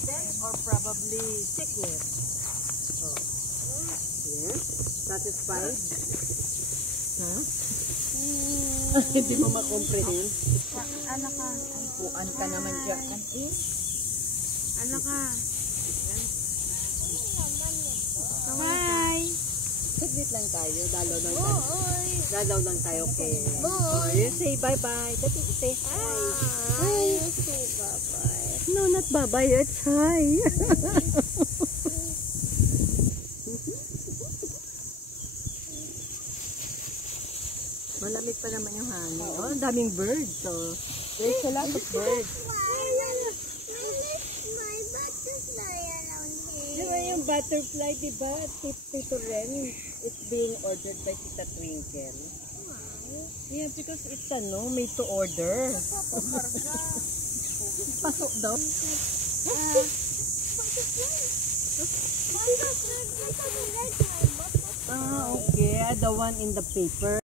accident or probably sickness. Oh. Yes? Satisfied? Huh? Hindi mo ma-comprehend? Ano ka? Puan ka naman dyan. Ano ka? Bye! Saglit lang tayo. Dalaw lang tayo. Dalaw lang tayo. Okay. Bye! You say bye-bye. Dati say hi. Hi! Say bye-bye. No, not bye-bye. It's hi. Malamig pa naman yung hangin. Oh, ang daming birds. So, there's a lot of birds. Yung butterfly, diba? Tito Ren, it's being ordered by Tita Twinkle. Yeah, because it's made to order. Pasok daw. Okay. The one in the paper.